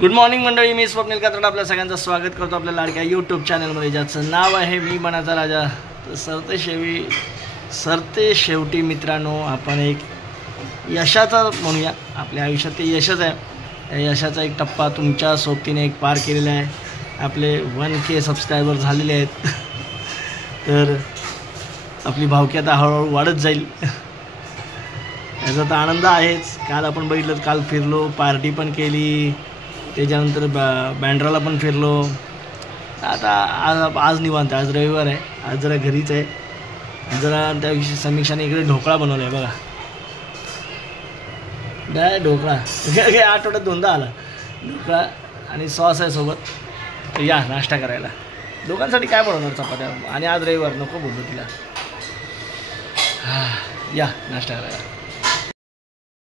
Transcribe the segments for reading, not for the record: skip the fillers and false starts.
Good morning मंडळी, मी स्वप्नील कात्रड आपल्या सगळ्यांचं स्वागत करतो आपल्या लाडक्या यूट्यूब चॅनलमध्ये, ज्याचं नाव आहे मी बनाचा राजा. तर सरते शेवटी मित्रांनो, आपण एक यशाचा म्हणूया, आपल्या आयुष्यात ते यशच आहे. या यशाचा एक टप्पा तुमच्या सोबतीने एक पार केलेला आहे. आपले 1K सबस्क्रायबर झालेले आहेत. तर आपली भावकी आता हळूहळू वाढत जाईल, याचा तर आनंद आहेच. काल आपण बघितलं, काल फिरलो, पार्टी पण केली, त्याच्यानंतर बँड्राला पण फिरलो. आता आज निवांत, आज रविवार आहे, आज जरा घरीच आहे. जरा त्याविषयी समीक्षाने इकडे ढोकळा बनवला आहे बघा. डाय ढोकळा आठवड्यात 2दा आला ढोकळा, आणि सॉस आहे सोबत. तर या नाश्ता करायला. दोघांसाठी काय बनवणार चपात्या, आणि आज रविवार नको बोलतो तिला. या नाश्ता करायला.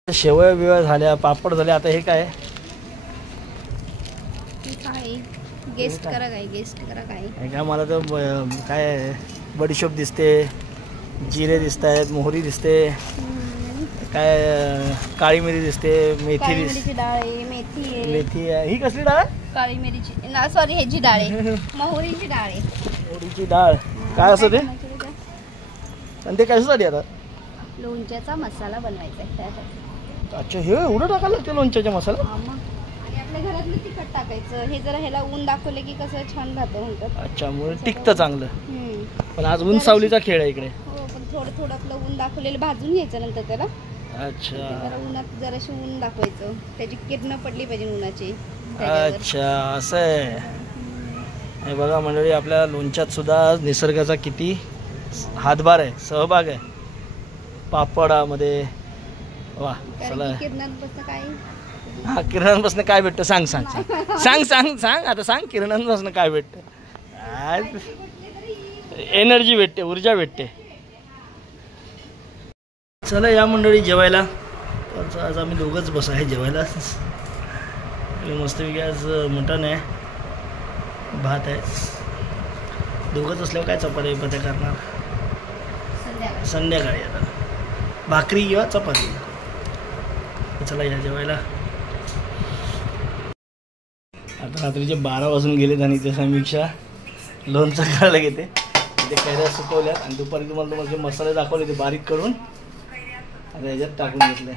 शेवया बिवया झाल्या, पापड झाले. आता हे काय गेस्ट करा काय काय, मला तर काय बडीशोप दिसते, जिरे दिसत आहेत, मोहरी दिसते, काय काळी मिरी दिसते, मेथी दिसते, मेथी आहे. ही कसली डाळ? काळी मिरीची, सॉरी ह्याची डाळ आहे, मोहरीची डाळ आहे. मोहरीची डाळ काय असं ते? आणि ते कशासाठी? आता लोणच्याचा मसाला बनवायचा आहे त्यासाठी. अच्छा, हे एवढं टाकायला लागतं लोणच्याचा मसाला? आणि आपल्या घरातलं तिखट टाकायचं. हे जरा ह्याला ऊन दाखवले की कसं छान राहतं म्हणतात. अच्छा, म्हणून टिकतं चांगलं. पण आज ऊन सावलीचा खेळ आहे इकडे. हो, पण थोडं आपलं ऊन दाखवलेलं भाजून घ्यायचं नंतर त्याला. अच्छा, जरा उन्हात जराशी ऊन दाखवायचं, त्याची किरणं पडली पाहिजे उन्हाची. अच्छा, असं आहे. हे बघा मंडळी, आपल्या लोणच्यात सुद्धा निसर्गाचा किती हातभार आहे, सहभाग आहे. पापडामध्ये वा. चला, किरणांपासून काय? हा, किरणांपासून काय भेटतं? सांग सांग सांग सांग सांग आता सांग, किरणांपासून काय भेटतं? एनर्जी भेटते, ऊर्जा भेटते. चला या मंडळी जेवायला. तर आज आम्ही दोघंच बस आहे जेवायला. मस्तपैकी आज मटण आहे, भात आहे. दोघंच असल्यावर काय चपाती बिपात्या करणार संध्याकाळी. आता भाकरी किंवा चपाती. चला या जेवायला. आता रात्रीचे 12 वाजून गेलेत, आणि ते समीक्षा लोणचं करायला घेते. ते कैऱ्या सुकवल्यात, आणि दुपारी तुम्हाला जे मसाले दाखवले ते बारीक करून आता ह्याच्यात टाकून घेतले.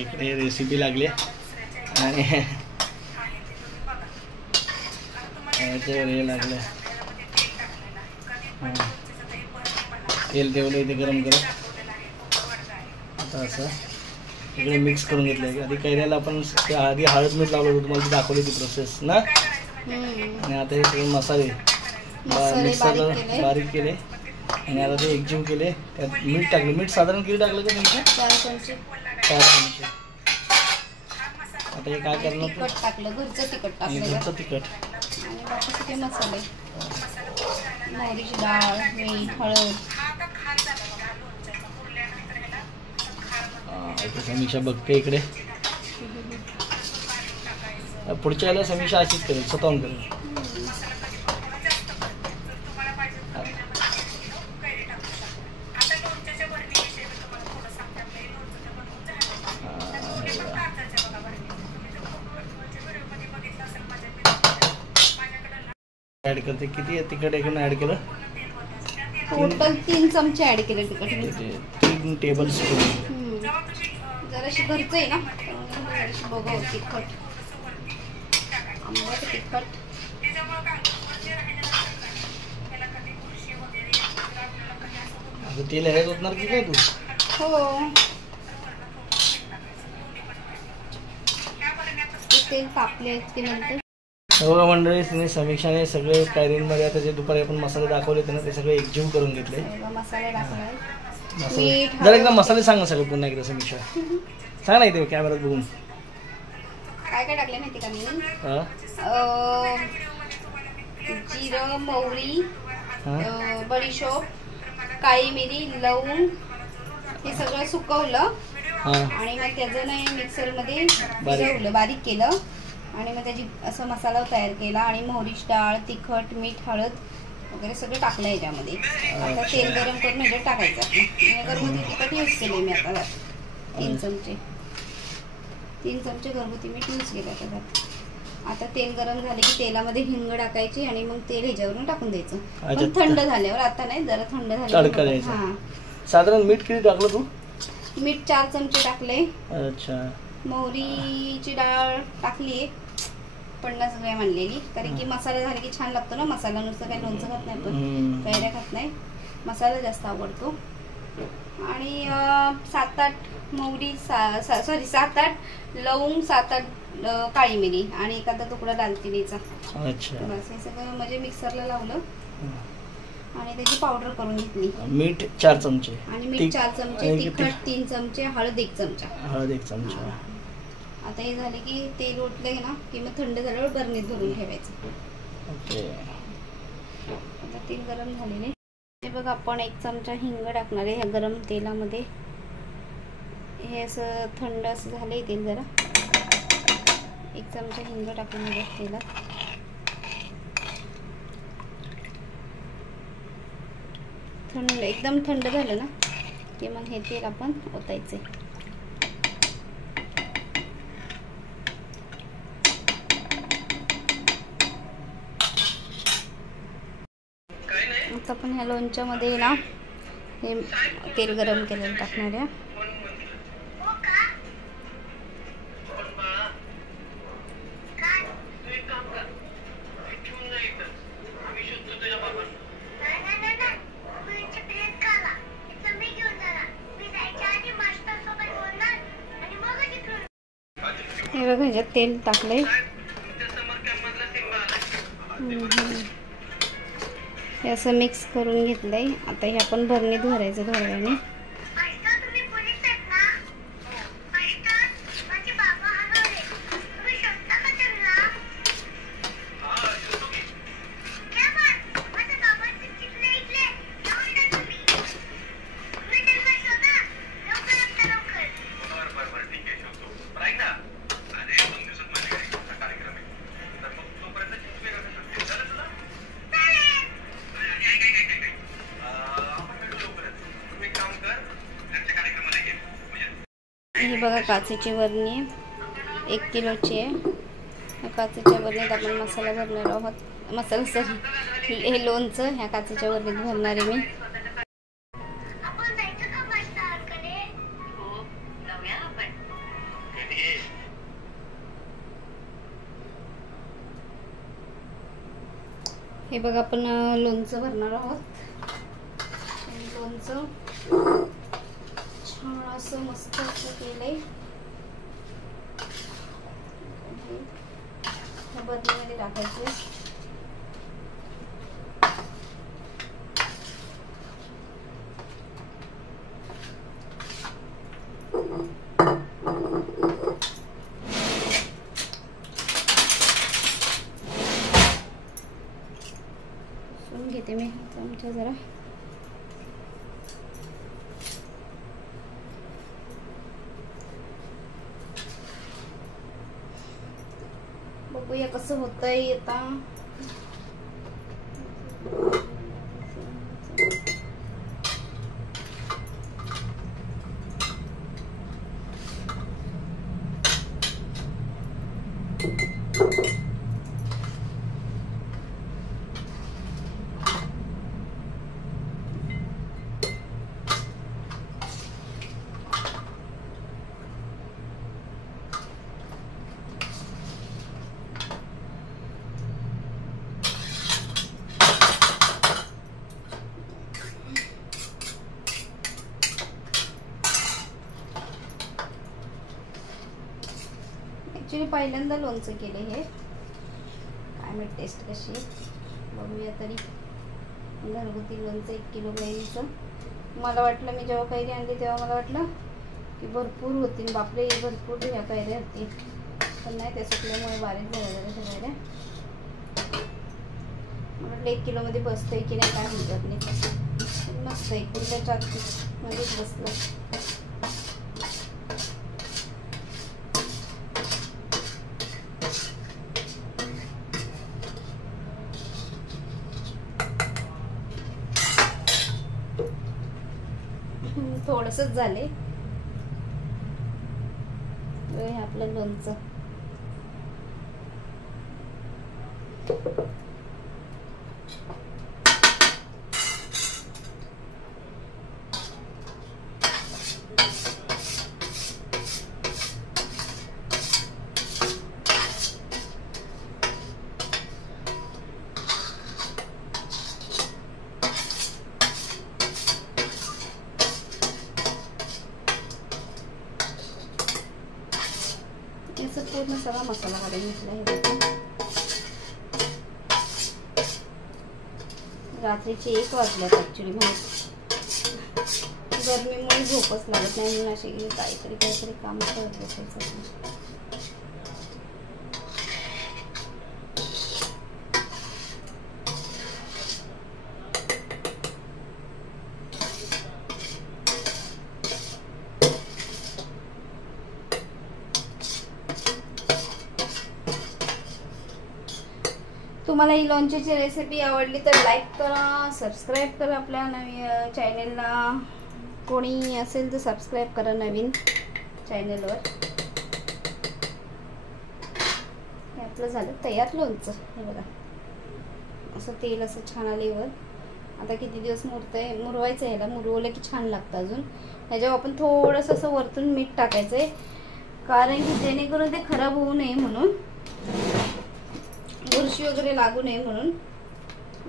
इकडे रेसिपी लागली, आणि याच्यावर हे लागलं. तेल ठेवलं इथे गरम करत. आता असं इकडे मिक्स करून घेतलं. आधी कैऱ्याला आपण आधी हळद मीठ लावलं होतं, तुम्हाला दाखवली ती प्रोसेस ना. आणि आता हे सगळे मसाले मिक्सरला बारीक केले, आणि आता ते एकजीव केले. त्यात मीठ टाकलं. मीठ साधारण किती टाकलं का तुमचं? 4 चमचे. आता हे काय करणार? तिखट टाकलं, घरचं तिखट टाकलं, घरचं तिखट, आणि बाकीचे मसाले, मोहरीची डाळ, मीठ, हळद. समीक्षा बघते इकडे. पुढच्या वेळेला समीक्षा अशीच करेल, स्वतःहून करेल. ऍड करते. किती तिखट एकूण ऍड केलं? टोटल 3 चमचे ऍड केले तिखट. 3 टेबल स्पून. जराशी घरचं आहे ना, जराशी बघावं तिखट, आंबट तिखट. आता तेल ह्याच्यात होणार की काय तू? हो, तेल तापले की नंतर. हो मंडळी, तिने समीक्षाने सगळे कैरींमध्ये आता जे दुपारी आपण मसाले दाखवले होते ना, ते सगळे एकजीव करून घेतले. मसाले टाकले. जरा एकदा मसाले सांग ना सगळे पुन्हा एकदा समीक्षा. सांग ना इथे कॅमेऱ्यात बघून. काय काय टाकले माहिती का मी? जिरं, मोहरी, बडीशोप, काळी मिरी, लवंग, हे सगळं सुकवलं, आणि मग त्याचं नाही मिक्सरमध्ये फिरवलं, बारीक केलं, आणि मग त्याची असं मसाला तयार केला. आणि मोहरीची डाळ, तिखट, मीठ, हळद वगैरे सगळं टाकलं याच्यामध्ये. आता तेल गरम करून ह्याच्यात टाकायचं. घरगुती तिखट यूज केले मी आता 3 चमचे. 3 चमचे घरगुती मीठ यूज केलं त्याच्यात. आता तेल गरम झाले की तेलामध्ये हिंग टाकायची आणि मग तेल ह्याच्यावरून टाकून द्यायचं. पण थंड झाल्यावर, आता नाही, जरा थंड झाल्यावर. हां, साधारण मीठ किती टाकलं तू? मीठ 4 चमचे टाकले. अच्छा. मोहरीची डाळ टाकली 50 ग्रॅम आणलेली, कारण की मसाला झाले की छान लागतो ना मसाला. नुसतं काही लोणचं खात नाही, पण कैऱ्या खात नाही, मसाला जास्त आवडतो. आणि 7-8 मोहरी, 7-8 लवंग, 7-8 काळी मिरी आणि एखादा तुकडा दालचिनीचा. अच्छा. बस हे सगळं म्हणजे मिक्सरला लावलं आणि त्याची पावडर करून घेतली. मीठ 4 चमचे आणि मीठ 4 चमचे, तिखट 3 चमचे, हळद 1 चमचा. हळद 1 चमचा. आता हे झाले की तेल ओतले ना की मग थंड झाल्यावर बरणीत भरून ठेवायचं. ओके. आता तेल गरम झालेले. हे बघा, आपण 1 चमचा हिंग टाकणार आहे ह्या गरम तेलामध्ये. हे असं थंड असं झालंय तेल, जरा 1 चमचा हिंग टाकून घ्या तेलात. थंड, एकदम थंड झालं ना की मग हे तेल आपण ओतायचे. आता आपण ह्या लोणच्यामध्ये ना हे तेल गरम केलेलं टाकणार आहे. हे बघा, ह्याच्यात तेल टाकलंय. हे असं मिक्स करून घेतलंय. आता हे आपण भरणीत भरायचं थोड्या वेळाने. हे बघा, काचेची बरणी आहे, 1 किलोची आहे. ह्या काचेच्या बरणीत आपण मसाला भरणार आहोत. मसाला सॉरी, हे लोणचं ह्या काचेच्या बरणीत भरणार आहे मी. हे बघा, आपण लोणचं भरणार आहोत. लोणचं छान असं मस्त असं केलंय. बरणीमध्ये टाकायचं. घेते मी चमचा जरा. बघूया कसं होतंय आता. ॲक्च्युली पहिल्यांदा लोणचं केले हे. काय माहिती टेस्ट कशी आहे बघूया. तरी घरगुती लोणचं 1 किलो कैरीचं. मला वाटलं, मी जेव्हा कैरी आणली तेव्हा मला वाटलं की भरपूर होतील. बापरे, भरपूर ह्या कैऱ्या होती. पण नाही, ते सुकल्यामुळे बारीक झाल्या त्या कैऱ्या. मला वाटलं 1 किलोमध्ये बसतंय की नाही काय म्हणतात नाही. मस्त आहे, कुर्ल्याच्या मध्येच बसलं. थोडंसंच झाले, हे आपलं लोणचं. असं पूर्ण सगळा मसाला काढून घेतला आहे. रात्रीचे 1 वाजल्यात ॲक्च्युली. गरमीमुळे झोपच लागत नाही म्हणून अशी काहीतरी काम करत बसायचं. तुम्हाला ही लोणच्याची रेसिपी आवडली तर लाईक करा, सबस्क्राईब करा आपल्या नवीन चॅनेलला. कोणी असेल तर सबस्क्राईब करा नवीन चॅनेलवर. हे आपलं झालं तयार लोणचं. हे बघा असं तेल असं छान आल्यावर आता किती दिवस मुरवायचं. ह्याला मुरवलं की छान लागतं. अजून ह्याच्यावर आपण थोडंसं असं वरतून मीठ टाकायचं आहे, कारण की जेणेकरून ते खराब होऊ नये म्हणून, बुरशी वगैरे लागू नये म्हणून.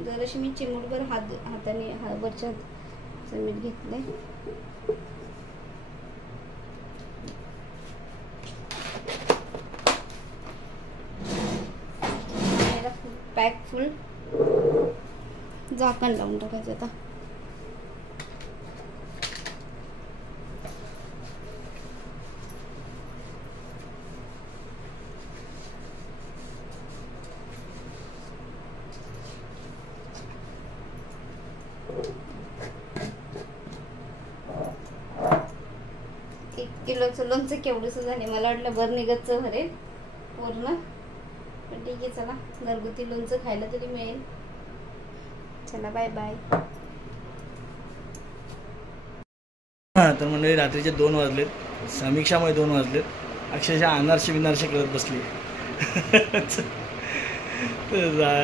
जराशी मी चिमूटभर हाताने वरच्या मीठ घेतलंय. पॅक फुल झाकण लावून टाकायचं आता. किलोचं लोणचं केवढंसं झाले. मला वाटलं भर निघतचं भरेल पूर्ण, पण ठीक आहे. चला घरगुती लोणचं खायला तरी मिळेल. चला बाय बाय. तर म्हणजे रात्रीचे 2 वाजलेत. समीक्षामुळे 2 वाजलेत. अक्षरशः अनारसे करत बसली.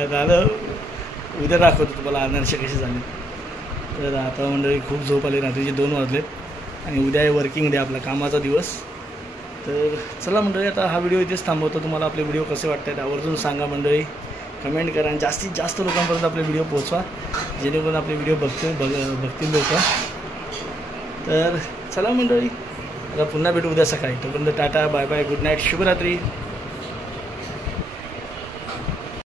झालं उद्या दाखवतो तुम्हाला अनारसे कसे झाले. तर आता मंडळी खूप झोप आली. रात्रीचे 2 वाजलेत आणि उद्या आहे वर्किंग डे, आपला कामाचा दिवस. तर चला मंडळी आता हा व्हिडिओ इथेच थांबवतो. तुम्हाला आपले व्हिडिओ कसे वाटतात आवर्जून सांगा मंडळी, कमेंट करा आणि जास्तीत जास्त लोकांपर्यंत आपले व्हिडिओ पोहोचवा, जेणेकरून आपले व्हिडिओ बघतील लोक. तर चला मंडळी आता पुन्हा भेटू उद्या सकाळी. तोपर्यंत tata bye bye, good night, शुभरात्री.